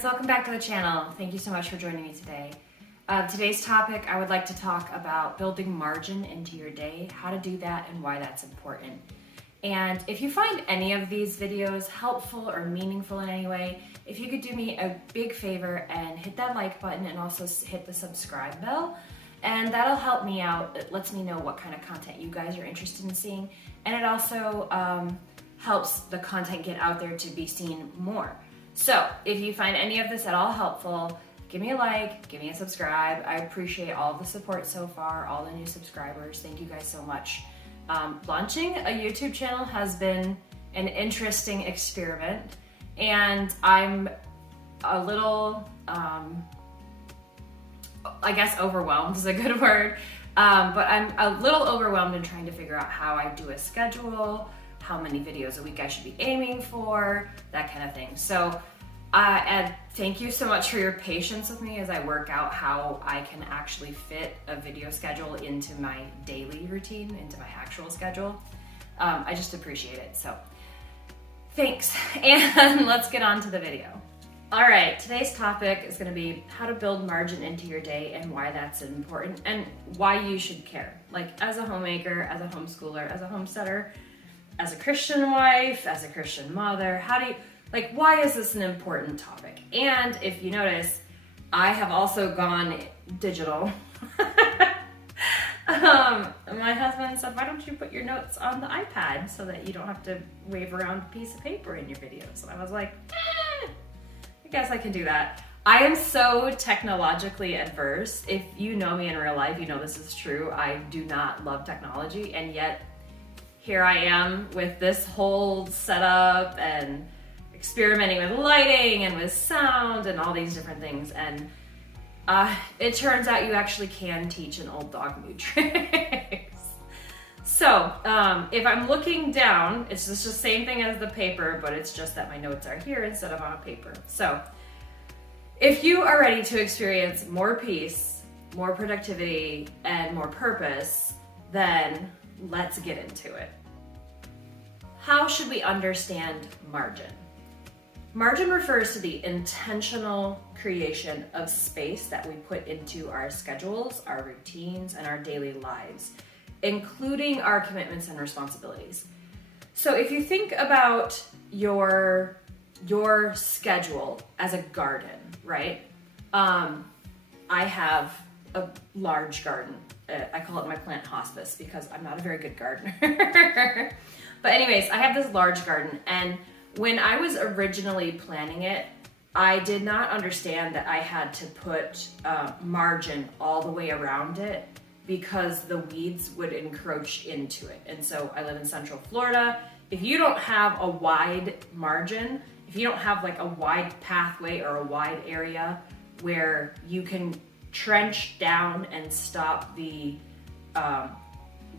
friends, welcome back to the channel. Thank you so much for joining me today. Today's topic, I would like to talk about building margin into your day, how to do that and why that's important. And if you find any of these videos helpful or meaningful in any way, if you could do me a big favor and hit that like button and also hit the subscribe bell, and that'll help me out. It lets me know what kind of content you guys are interested in seeing, and it also helps the content get out there to be seen more. So if you find any of this at all helpful, give me a like, give me a subscribe. I appreciate all the support so far, all the new subscribers. Thank you guys so much. Launching a YouTube channel has been an interesting experiment, and I'm a little, I guess overwhelmed is a good word, but I'm a little overwhelmed in trying to figure out how I do a schedule, how many videos a week I should be aiming for, that kind of thing. So, and thank you so much for your patience with me as I work out how I can actually fit a video schedule into my daily routine, into my actual schedule. I just appreciate it, so thanks. And let's get on to the video. All right, today's topic is gonna be how to build margin into your day and why that's important and why you should care. Like as a homemaker, as a homeschooler, as a homesteader, as a Christian wife, as a Christian mother, why is this an important topic? And if you notice, I have also gone digital. My husband said, why don't you put your notes on the iPad so that you don't have to wave around a piece of paper in your videos? And I was like, I guess I can do that. I am so technologically adverse. If you know me in real life, you know this is true. I do not love technology, and yet here I am with this whole setup and experimenting with lighting and with sound and all these different things. And it turns out you actually can teach an old dog new tricks. So if I'm looking down, it's just the same thing as the paper, but it's just that my notes are here instead of on a paper. So if you are ready to experience more peace, more productivity, and more purpose, then let's get into it. How should we understand margin? Margin refers to the intentional creation of space that we put into our schedules, our routines, and our daily lives, including our commitments and responsibilities. So if you think about your schedule as a garden, right? I have a large garden. I call it my plant hospice because I'm not a very good gardener. But anyways, I have this large garden, and when I was originally planning it, I did not understand that I had to put margin all the way around it because the weeds would encroach into it. And so I live in Central Florida. If you don't have a wide margin, if you don't have like a wide pathway or a wide area where you can trench down and stop the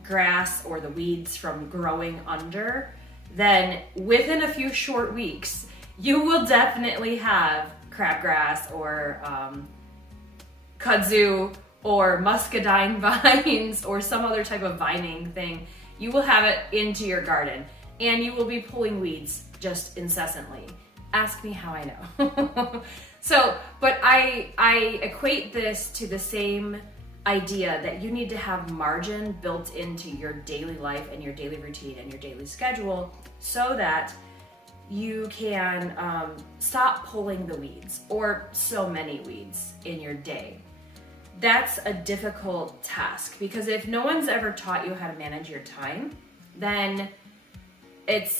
grass or the weeds from growing under, then within a few short weeks, you will definitely have crabgrass or kudzu or muscadine vines or some other type of vining thing. You will have it into your garden, and you will be pulling weeds just incessantly. Ask me how I know. But I equate this to the same idea that you need to have margin built into your daily life and your daily routine and your daily schedule so that you can stop pulling the weeds or so many weeds in your day. That's a difficult task because if no one's ever taught you how to manage your time, then it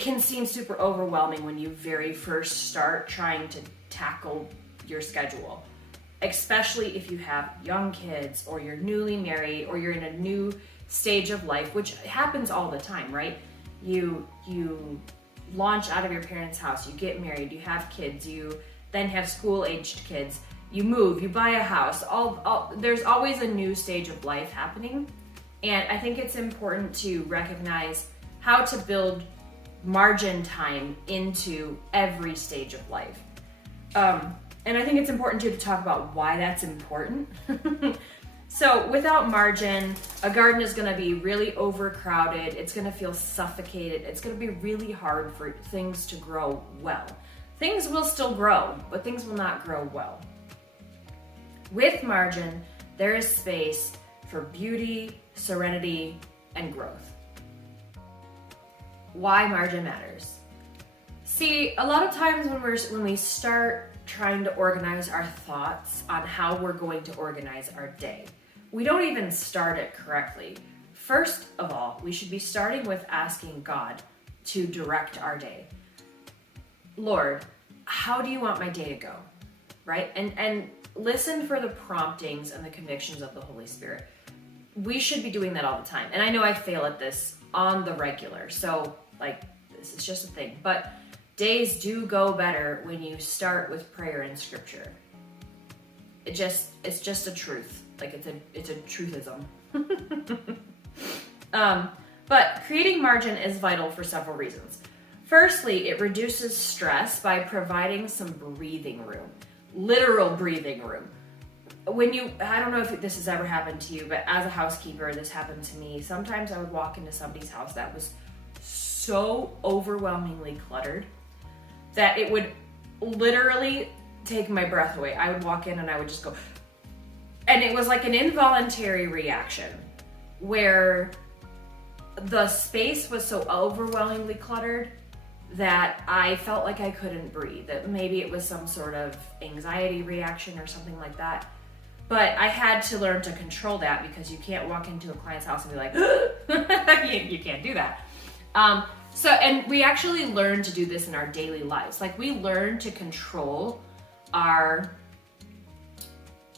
can seem super overwhelming when you very first start trying to tackle your schedule, especially if you have young kids or you're newly married or you're in a new stage of life, which happens all the time, right? You launch out of your parents' house, you get married, you have kids, you then have school-aged kids, you move, you buy a house, there's always a new stage of life happening. And I think it's important to recognize how to build margin time into every stage of life. And I think it's important too to talk about why that's important. So without margin, a garden is gonna be really overcrowded. It's gonna feel suffocated. It's gonna be really hard for things to grow well. things will still grow, but things will not grow well. With margin, there is space for beauty, serenity, and growth. Why margin matters. See, a lot of times when we start trying to organize our thoughts on how we're going to organize our day, we don't even start it correctly. First of all, we should be starting with asking God to direct our day. Lord, how do you want my day to go? Right? And listen for the promptings and the convictions of the Holy Spirit. We should be doing that all the time. And I know I fail at this on the regular. So like, this is just a thing. But days do go better when you start with prayer and scripture. It's just a truth. Like it's a truthism. But creating margin is vital for several reasons. Firstly, it reduces stress by providing some breathing room, literal breathing room. I don't know if this has ever happened to you, but as a housekeeper, this happened to me. Sometimes I would walk into somebody's house that was so overwhelmingly cluttered that it would literally take my breath away. I would walk in and I would just go, and it was like an involuntary reaction where the space was so overwhelmingly cluttered that I felt like I couldn't breathe. That maybe it was some sort of anxiety reaction or something like that. But I had to learn to control that, because you can't walk into a client's house and be like, you can't do that. And we actually learn to do this in our daily lives. Like, we learn to control our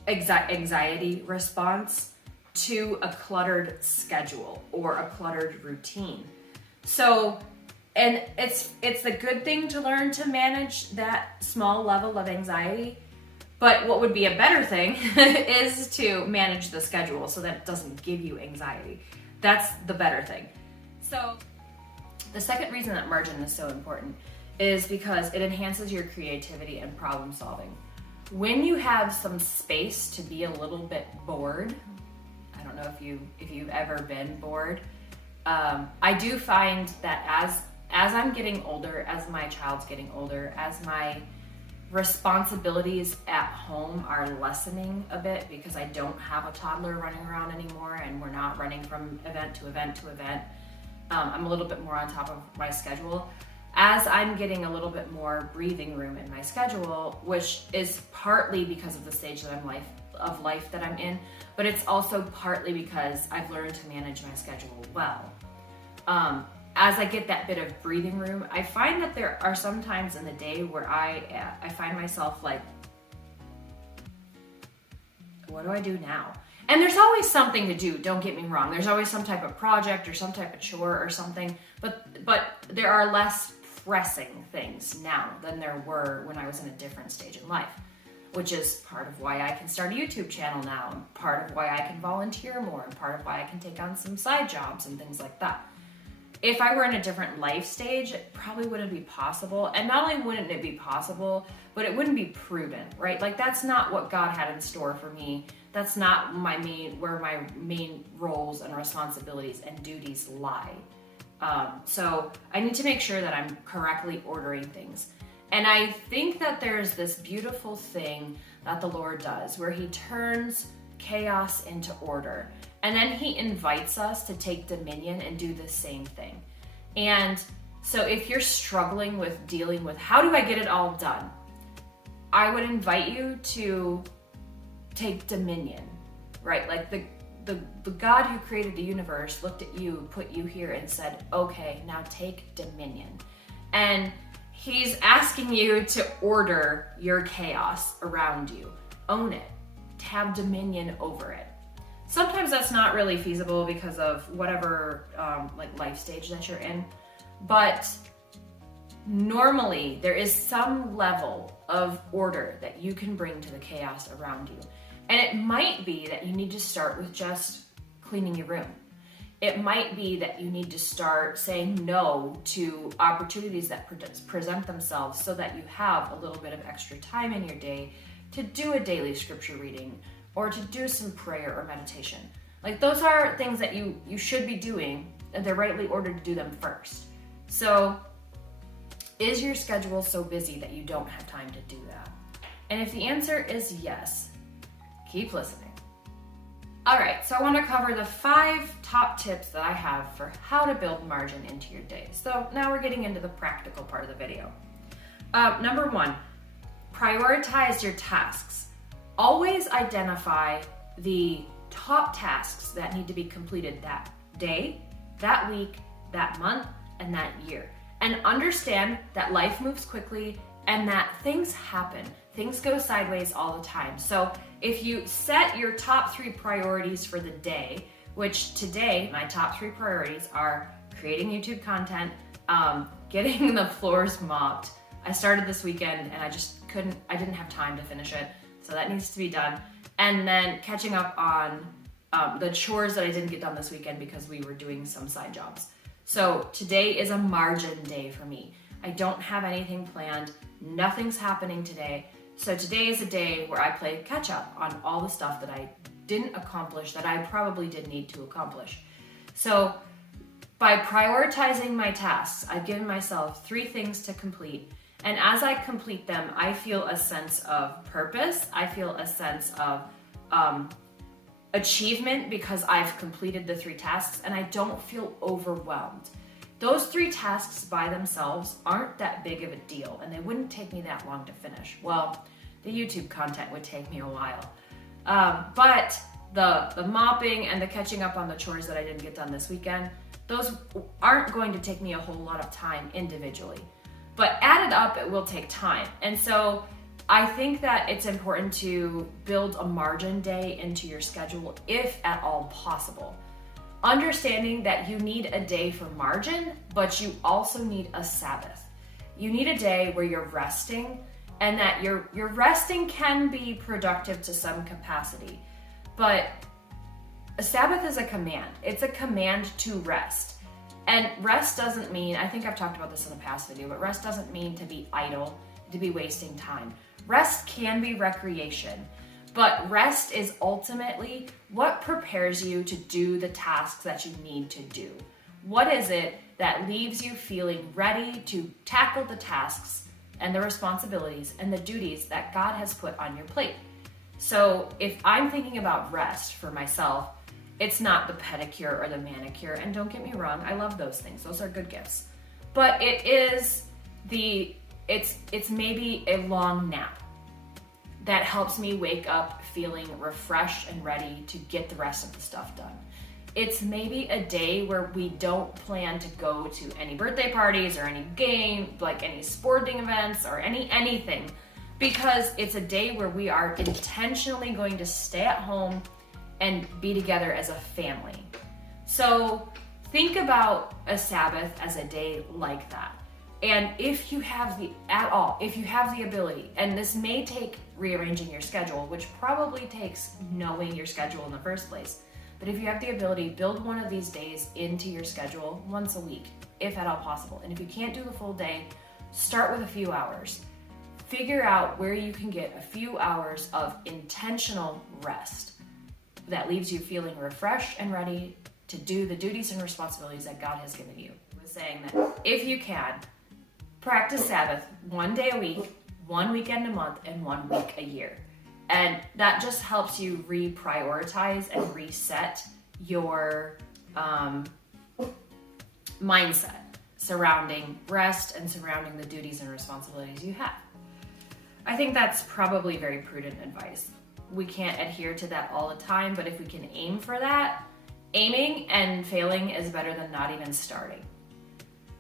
anxiety response to a cluttered schedule or a cluttered routine. So, and it's a good thing to learn to manage that small level of anxiety. But what would be a better thing is to manage the schedule so that it doesn't give you anxiety. That's the better thing. So the second reason that margin is so important is because it enhances your creativity and problem solving. When you have some space to be a little bit bored, I don't know if you've ever been bored. I do find that as I'm getting older, as my child's getting older, as my responsibilities at home are lessening a bit, because I don't have a toddler running around anymore and we're not running from event to event to event. I'm a little bit more on top of my schedule. As I'm getting a little bit more breathing room in my schedule, which is partly because of the stage that of life that I'm in, but it's also partly because I've learned to manage my schedule well. As I get that bit of breathing room, I find that there are some times in the day where I find myself like, what do I do now? And there's always something to do, don't get me wrong. There's always some type of project or some type of chore or something, but there are less pressing things now than there were when I was in a different stage in life, which is part of why I can start a YouTube channel now, and part of why I can volunteer more, and part of why I can take on some side jobs and things like that. If I were in a different life stage, it probably wouldn't be possible. And not only wouldn't it be possible, but it wouldn't be proven, right? Like, that's not what God had in store for me. That's not where my main roles and responsibilities and duties lie. So I need to make sure that I'm correctly ordering things. And I think that there's this beautiful thing that the Lord does where he turns chaos into order. And then he invites us to take dominion and do the same thing. And so if you're struggling with dealing with how do I get it all done, I would invite you to take dominion, right? Like the God who created the universe looked at you, put you here and said, okay, now take dominion. And he's asking you to order your chaos around you, own it, have dominion over it. Sometimes that's not really feasible because of whatever life stage that you're in, but normally there is some level of order that you can bring to the chaos around you. And it might be that you need to start with just cleaning your room. It might be that you need to start saying no to opportunities that present themselves so that you have a little bit of extra time in your day to do a daily scripture reading or to do some prayer or meditation. Like, those are things that you should be doing, and they're rightly ordered to do them first. So Is your schedule so busy that you don't have time to do that? And if the answer is yes, keep listening. All right, so I want to cover the 5 top tips that I have for how to build margin into your day. So now we're getting into the practical part of the video. Number 1, prioritize your tasks. Always identify the top tasks that need to be completed that day, that week, that month, and that year. And understand that life moves quickly and that things happen. Things go sideways all the time. So if you set your top 3 priorities for the day, which today my top 3 priorities are creating YouTube content, getting the floors mopped. I started this weekend and I didn't have time to finish it. So that needs to be done. And then catching up on the chores that I didn't get done this weekend because we were doing some side jobs. So today is a margin day for me. I don't have anything planned. Nothing's happening today. So today is a day where I play catch up on all the stuff that I didn't accomplish that I probably did need to accomplish. So by prioritizing my tasks, I've given myself 3 things to complete. And as I complete them, I feel a sense of purpose. I feel a sense of achievement because I've completed the 3 tasks and I don't feel overwhelmed. Those 3 tasks by themselves aren't that big of a deal and they wouldn't take me that long to finish. Well, the YouTube content would take me a while. But the mopping and the catching up on the chores that I didn't get done this weekend, those aren't going to take me a whole lot of time individually. But added up, it will take time. And so I think that it's important to build a margin day into your schedule if at all possible. Understanding that you need a day for margin, but you also need a Sabbath. You need a day where you're resting and that your resting can be productive to some capacity. But a Sabbath is a command. It's a command to rest. And rest doesn't mean, I think I've talked about this in the past video, but rest doesn't mean to be idle, to be wasting time. Rest can be recreation, but rest is ultimately what prepares you to do the tasks that you need to do. What is it that leaves you feeling ready to tackle the tasks and the responsibilities and the duties that God has put on your plate? So if I'm thinking about rest for myself, it's not the pedicure or the manicure, and don't get me wrong, I love those things. Those are good gifts. But it is it's maybe a long nap that helps me wake up feeling refreshed and ready to get the rest of the stuff done. It's maybe a day where we don't plan to go to any birthday parties or any game, like any sporting events or anything, because it's a day where we are intentionally going to stay at home and be together as a family. So think about a Sabbath as a day like that. And if you have the ability, and this may take rearranging your schedule, which probably takes knowing your schedule in the first place, but if you have the ability, build one of these days into your schedule once a week, if at all possible. And if you can't do the full day, start with a few hours. Figure out where you can get a few hours of intentional rest that leaves you feeling refreshed and ready to do the duties and responsibilities that God has given you. I was saying that if you can, practice Sabbath 1 day a week, 1 weekend a month, and 1 week a year. And that just helps you reprioritize and reset your mindset surrounding rest and surrounding the duties and responsibilities you have. I think that's probably very prudent advice. We can't adhere to that all the time, but if we can aim for that, aiming and failing is better than not even starting.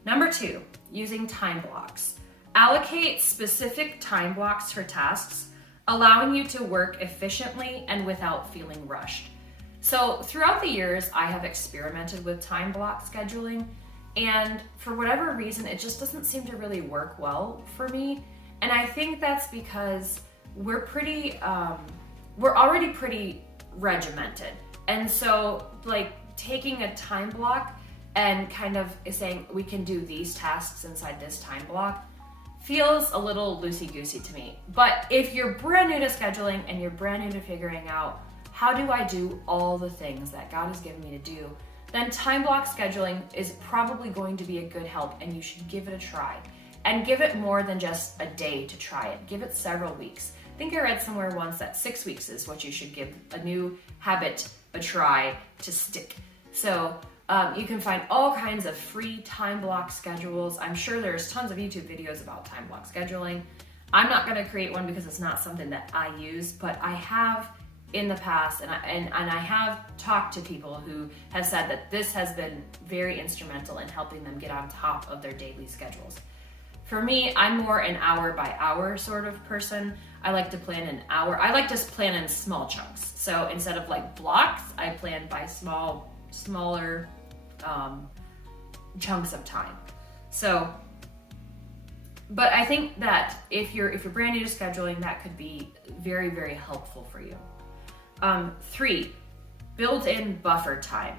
Number 2, using time blocks. Allocate specific time blocks for tasks, allowing you to work efficiently and without feeling rushed. So throughout the years, I have experimented with time block scheduling, and for whatever reason, it just doesn't seem to really work well for me. And I think that's because we're already pretty regimented. And so like taking a time block and kind of saying we can do these tasks inside this time block feels a little loosey-goosey to me. But if you're brand new to scheduling and you're brand new to figuring out how do I do all the things that God has given me to do, then time block scheduling is probably going to be a good help and you should give it a try. and give it more than just a day to try it. Give it several weeks. I think I read somewhere once that 6 weeks is what you should give a new habit a try to stick. So you can find all kinds of free time block schedules. I'm sure there's tons of YouTube videos about time block scheduling. I'm not going to create one because it's not something that I use, but I have in the past, and I have talked to people who have said that this has been very instrumental in helping them get on top of their daily schedules. For me, I'm more an hour by hour sort of person. I like to plan an hour. I like to plan in small chunks. So instead of like blocks, I plan by smaller chunks of time. So, but I think that if you're brand new to scheduling, that could be very, very helpful for you. 3, build in buffer time.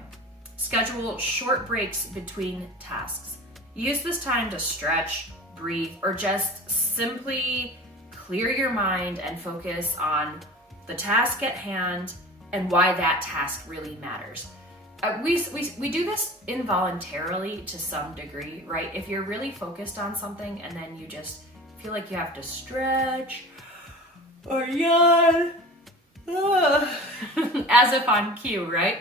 Schedule short breaks between tasks. Use this time to stretch, breathe, or just simply clear your mind and focus on the task at hand and why that task really matters. We do this involuntarily to some degree, right? If you're really focused on something and then you just feel like you have to stretch or yawn, as if on cue, right?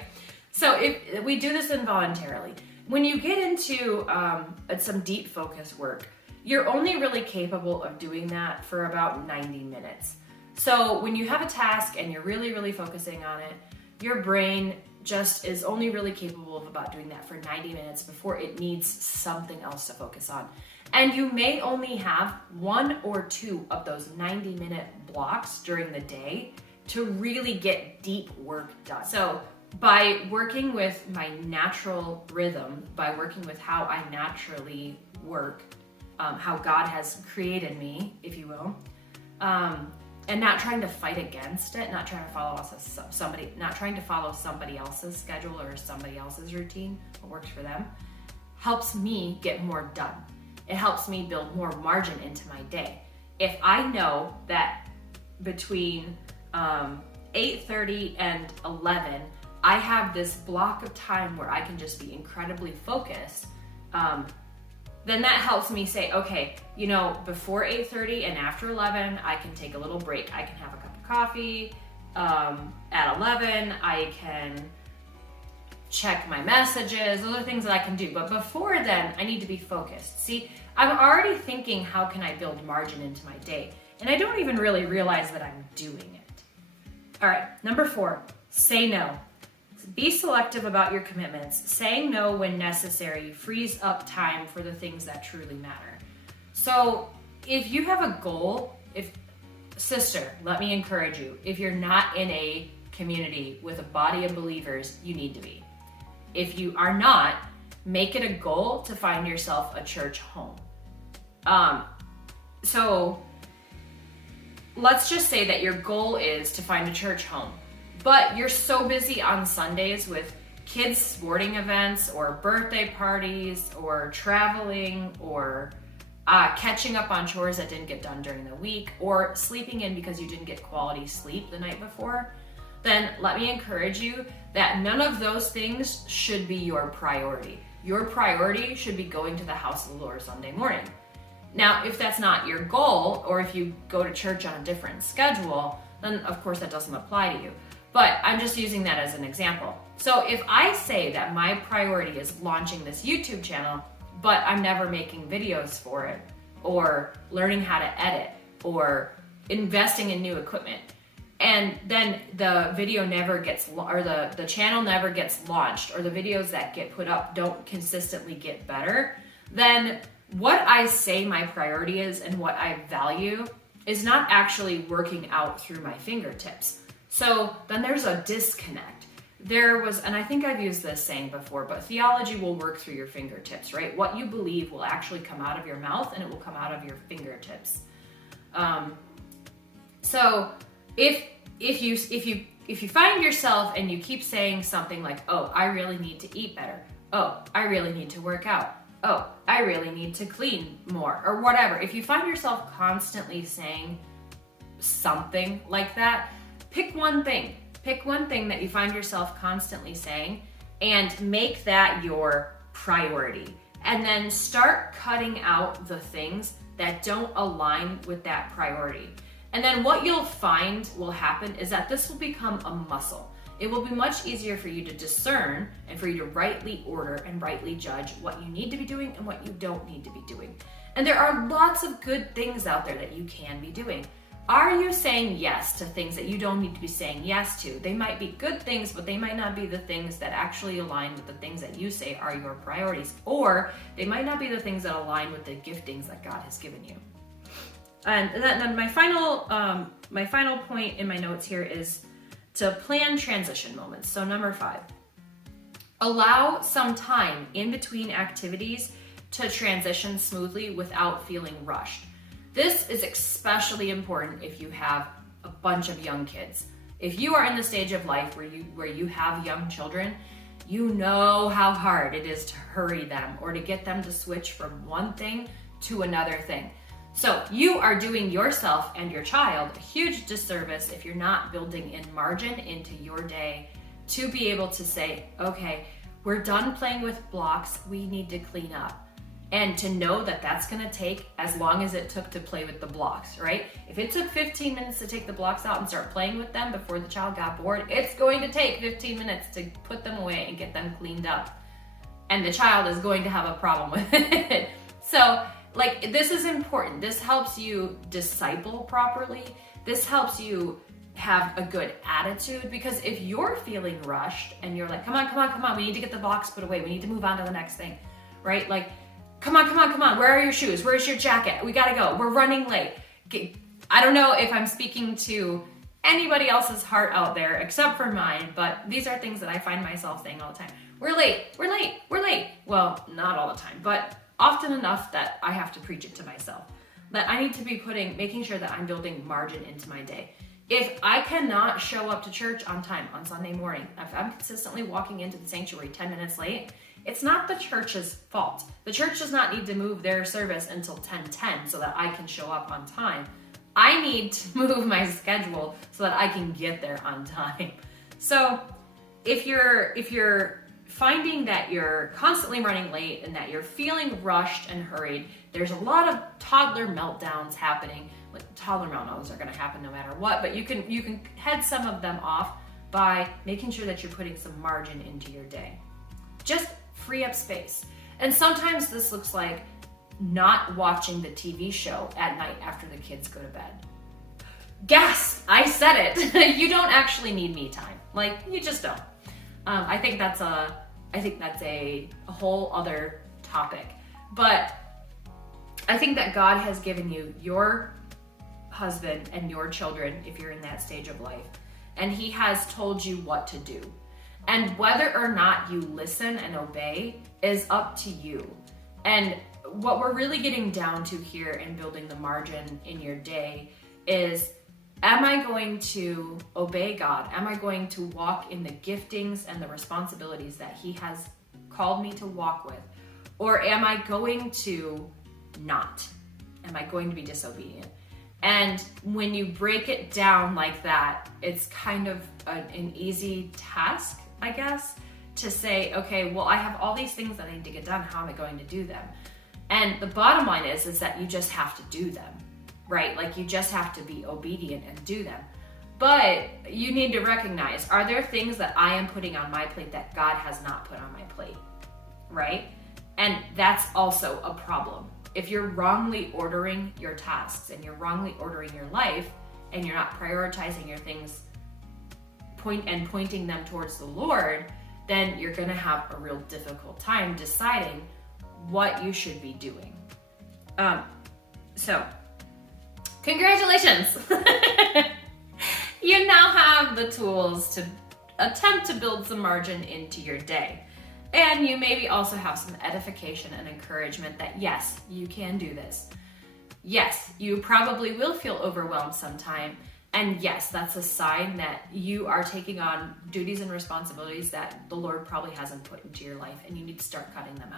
So if we do this involuntarily, when you get into some deep focus work, you're only really capable of doing that for about 90 minutes. So when you have a task and you're really, really focusing on it, your brain just is only really capable of about doing that for 90 minutes before it needs something else to focus on. And you may only have 1 or 2 of those 90-minute blocks during the day to really get deep work done. So by working with my natural rhythm, by working with how I naturally work, how God has created me, if you will, and not trying to fight against it, not trying to follow somebody else's schedule or somebody else's routine, what works for them, helps me get more done. It helps me build more margin into my day. If I know that between 8:30 and 11, I have this block of time where I can just be incredibly focused, then that helps me say, okay, before 8:30 and after 11, I can take a little break. I can have a cup of coffee. At 11, I can check my messages. Those are things that I can do. But before then, I need to be focused. See, I'm already thinking, how can I build margin into my day? And I don't even really realize that I'm doing it. All right, number 4, say no. Be selective about your commitments. Saying no when necessary frees up time for the things that truly matter. So if you have a goal, sister, let me encourage you, if you're not in a community with a body of believers, you need to be. If you are not, make it a goal to find yourself a church home. So let's just say that your goal is to find a church home, but you're so busy on Sundays with kids' sporting events or birthday parties or traveling or catching up on chores that didn't get done during the week or sleeping in because you didn't get quality sleep the night before, then let me encourage you that none of those things should be your priority. Your priority should be going to the house of the Lord Sunday morning. Now, if that's not your goal, or if you go to church on a different schedule, then of course that doesn't apply to you. But I'm just using that as an example. So if I say that my priority is launching this YouTube channel, but I'm never making videos for it, or learning how to edit, or investing in new equipment, and then the video never gets, or the channel never gets launched, or the videos that get put up don't consistently get better, then what I say my priority is and what I value is not actually working out through my fingertips. So then there's a disconnect. And I think I've used this saying before, but theology will work through your fingertips, right? What you believe will actually come out of your mouth and it will come out of your fingertips. So if you find yourself and you keep saying something like, oh, I really need to eat better. Oh, I really need to work out. Oh, I really need to clean more, or whatever. If you find yourself constantly saying something like that, pick one thing. Pick one thing that you find yourself constantly saying and make that your priority. and then start cutting out the things that don't align with that priority. And then what you'll find will happen is that this will become a muscle. It will be much easier for you to discern and for you to rightly order and rightly judge what you need to be doing and what you don't need to be doing. And there are lots of good things out there that you can be doing. Are you saying yes to things that you don't need to be saying yes to? They might be good things, but they might not be the things that actually align with the things that you say are your priorities. Or they might not be the things that align with the giftings that God has given you. And then my final point in my notes here is to plan transition moments. So number 5, allow some time in between activities to transition smoothly without feeling rushed. This is especially important if you have a bunch of young kids. If you are in the stage of life where you have young children, you know how hard it is to hurry them or to get them to switch from one thing to another thing. So you are doing yourself and your child a huge disservice if you're not building in margin into your day to be able to say, okay, we're done playing with blocks, we need to clean up. And to know that that's gonna take as long as it took to play with the blocks, right? If it took 15 minutes to take the blocks out and start playing with them before the child got bored, it's going to take 15 minutes to put them away and get them cleaned up. And the child is going to have a problem with it. So, this is important. This helps you disciple properly. This helps you have a good attitude, because if you're feeling rushed and you're like, come on, we need to get the blocks put away, we need to move on to the next thing, right? Like, come on, where are your shoes? Where's your jacket? We gotta go, we're running late. I don't know if I'm speaking to anybody else's heart out there except for mine, but these are things that I find myself saying all the time. We're late. Well, not all the time, but often enough that I have to preach it to myself. That I need to be making sure that I'm building margin into my day. If I cannot show up to church on time on Sunday morning, if I'm consistently walking into the sanctuary 10 minutes late, it's not the church's fault. The church does not need to move their service until 10:10 so that I can show up on time. I need to move my schedule so that I can get there on time. So if you're finding that you're constantly running late and that you're feeling rushed and hurried, there's a lot of toddler meltdowns happening. Like, toddler meltdowns are going to happen no matter what, but you can head some of them off by making sure that you're putting some margin into your day. Just free up space. And sometimes this looks like not watching the TV show at night after the kids go to bed. Gasp! I said it. You don't actually need me time. Like, you just don't. I think that's a whole other topic. But I think that God has given you your husband and your children, if you're in that stage of life, and He has told you what to do. And whether or not you listen and obey is up to you. And what we're really getting down to here in building the margin in your day is, am I going to obey God? Am I going to walk in the giftings and the responsibilities that He has called me to walk with? Or am I going to not? Am I going to be disobedient? And when you break it down like that, it's kind of an easy task, I guess, to say, okay, well, I have all these things that I need to get done. How am I going to do them? And the bottom line is that you just have to do them, right? Like, you just have to be obedient and do them. But you need to recognize, are there things that I am putting on my plate that God has not put on my plate, right? And that's also a problem. If you're wrongly ordering your tasks and you're wrongly ordering your life and you're not prioritizing your things pointing them towards the Lord, then you're going to have a real difficult time deciding what you should be doing. So, congratulations! You now have the tools to attempt to build some margin into your day. And you maybe also have some edification and encouragement that yes, you can do this. Yes, you probably will feel overwhelmed sometime. And yes, that's a sign that you are taking on duties and responsibilities that the Lord probably hasn't put into your life, and you need to start cutting them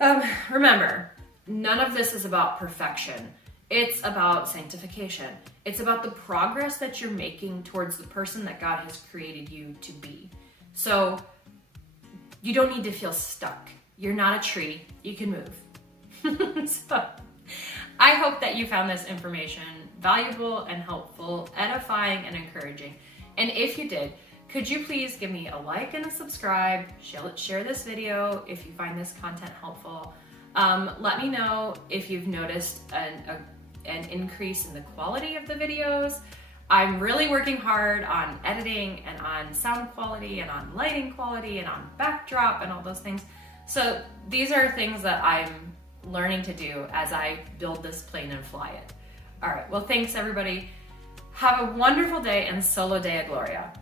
out. Remember, none of this is about perfection. It's about sanctification. It's about the progress that you're making towards the person that God has created you to be. So you don't need to feel stuck. you're not a tree, you can move. So I hope that you found this information valuable and helpful, edifying and encouraging. And if you did, could you please give me a like and a subscribe, share this video if you find this content helpful. Let me know if you've noticed an increase in the quality of the videos. I'm really working hard on editing and on sound quality and on lighting quality and on backdrop and all those things. So these are things that I'm learning to do as I build this plane and fly it. All right, well, thanks everybody. Have a wonderful day and Solo Deo Gloria.